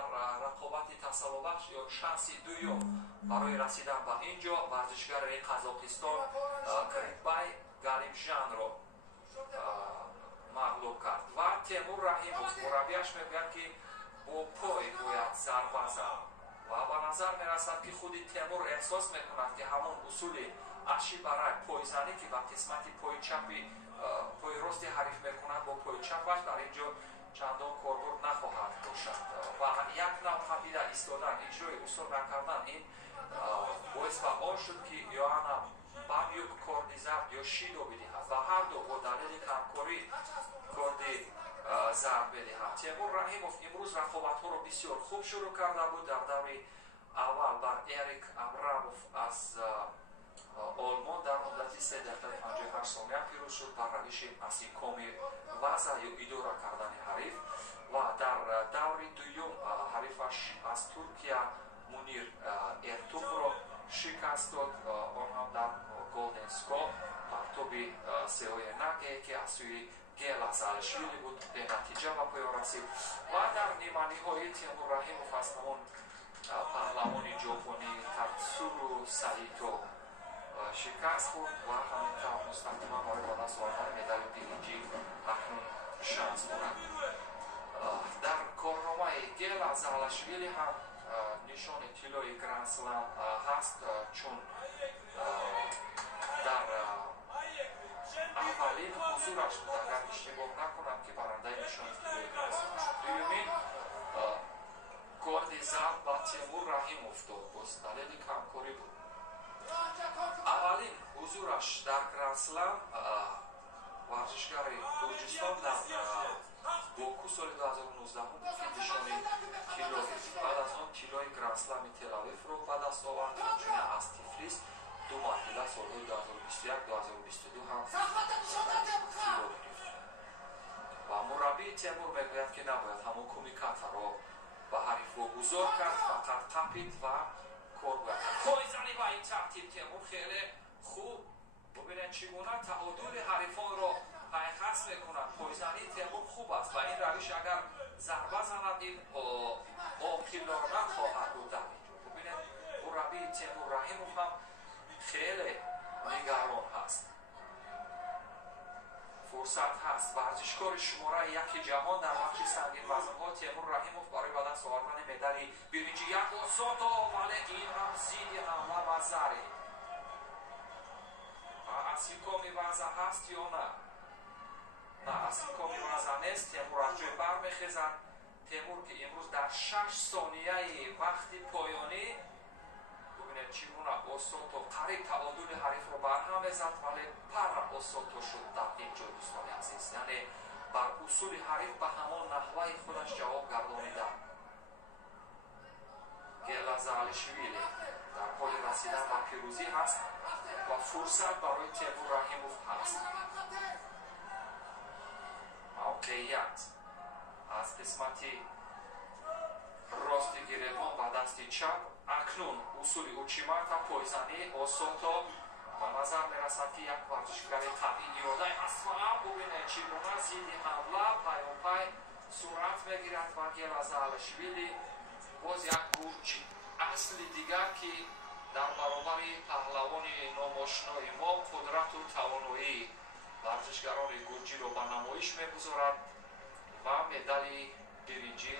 در رقابت تساوی‌بخش یا شانس دوم برای رسیدن به اینجا ورزشگر قزاقستان کریمبای галимжан ро мағлуб кард ва Темур Раҳимов мураббиаш мегӯяд ки бо пой бояд зарба зад ва ба назар мерасад ки худи Темур эҳсос мекунад ки ҳамон усули аши барак пойзанӣ ки ба қисмати пои чапи пои рости ҳариф мекунад бо пои чапаш дар ин ҷо чандон корбурд нахоҳад бошад ва як нав қабида истодан иҷрои усул накардан ин боис ба он шуд ки Йоанна бабюк корди зарб ё шидо бидиҳад ва ҳарду бо далели камкорӣ корди зарб бидиҳад. Темур Раҳимов имрӯз рақобатҳоро бисёр хуб шурӯъ карда буд. Дар даври аввал бар Эрик Абрамов аз олмон дар муддати 3 дақиқаи 58 сония пирӯз шуд бар равиши асикоми ваза ё идора кардани ҳариф ва дар даври дуюм ҳарифаш аз Туркия Мунир Эртуғро шикаст дод. он ҳам дар Golden Score партоби сеҳои наке ки аз сӯи Гела Залишвили буд бенатиҷа ба поён расид ва дар ниманиҳоӣ Темур Раҳимов аз ҳамон паҳлавони ҷопонӣ Тацуру Саито шикаст бурд ва ҳамин тавр мустақиман барои ба даст овардани медали биринҷӣ акнун шанс дорад. дар корномаи Гела Залишвили ҳам нишони тиллои Grand Slam ҳаст, чун дар аввалин ҳузураш буд, агар иштибоҳ накунам ки барандаи нишони тиллои Grand Slam шуд. дуюмин корди зарб ба Темур Раҳимов дод, боз далели камкорӣ буд. аввалин ҳузураш дар Grand Slam варзишгари Гурҷистон дар Боку соли 2019 буд ки нишони тилло гирифт. баъд аз он тиллои Grand Slam-и Телавивро ба даст овард, ҳамчунин аз Тифлис ду мартиба солҳои 2021-2022 ҳам тилло гирифт. ва мураббии Темур мегӯяд ки набояд ҳамон кумикатаро ба ҳариф вогузор кард, фақат қапид ва кор бояд кард. пойзанӣ ба ин тартиб Темур хеле хуб. бубинед чӣ гуна таодули ҳарифонро пайхас мекунад. пойзании Темур хуб аст. ба ин равиш агар зарба занад ин оқилона хоҳад буд дар ин ҷо. бубинед мураббии Темур Раҳимов ҳам хеле нигарон ҳаст. фурсат ҳаст. варзишкори шумораи яки ҷаҳон дар бахши сангинвазнҳо Темур Раҳимов барои ба даст овардани медали биринҷӣ як осото, вале ин ҳам зидди ҳамла ва заре. асикоми ваза ҳаст ё на? на, асикоми ваза нест. Темур аз ҷой бармехезад. Темур ки имрӯз дар 6 сонияи вақти поёнӣ бубинед чӣ гуна осото қариб таодули ҳарифро барҳам мезад, вале пара осото шуд дар ин ҷо. дӯстони азиз, яъне бар усули ҳариф ба ҳамон наҳваи худаш ҷавоб гардонида Гела Залишвили дар ҳоли расидан ба пирӯзӣ ҳаст ва фурсат барои Темур Раҳимов ҳаст. мавқеият аз қисмати рости гиребон ба дасти чап. акнун усули учимата пойзанӣ осото ба назар мерасад ки як варзишгари қавӣ иродаи асфара. бубинед чӣ гуна зидди ҳамла пайонпай сурат мегирад ва Гела Залишвили боз як гурҷи асли дигар ки дар баробари паҳлавони номошнои мо қудрату тавоноии варзишгарони гурҷиро ба намоиш мегузорад ва медали биринҷӣ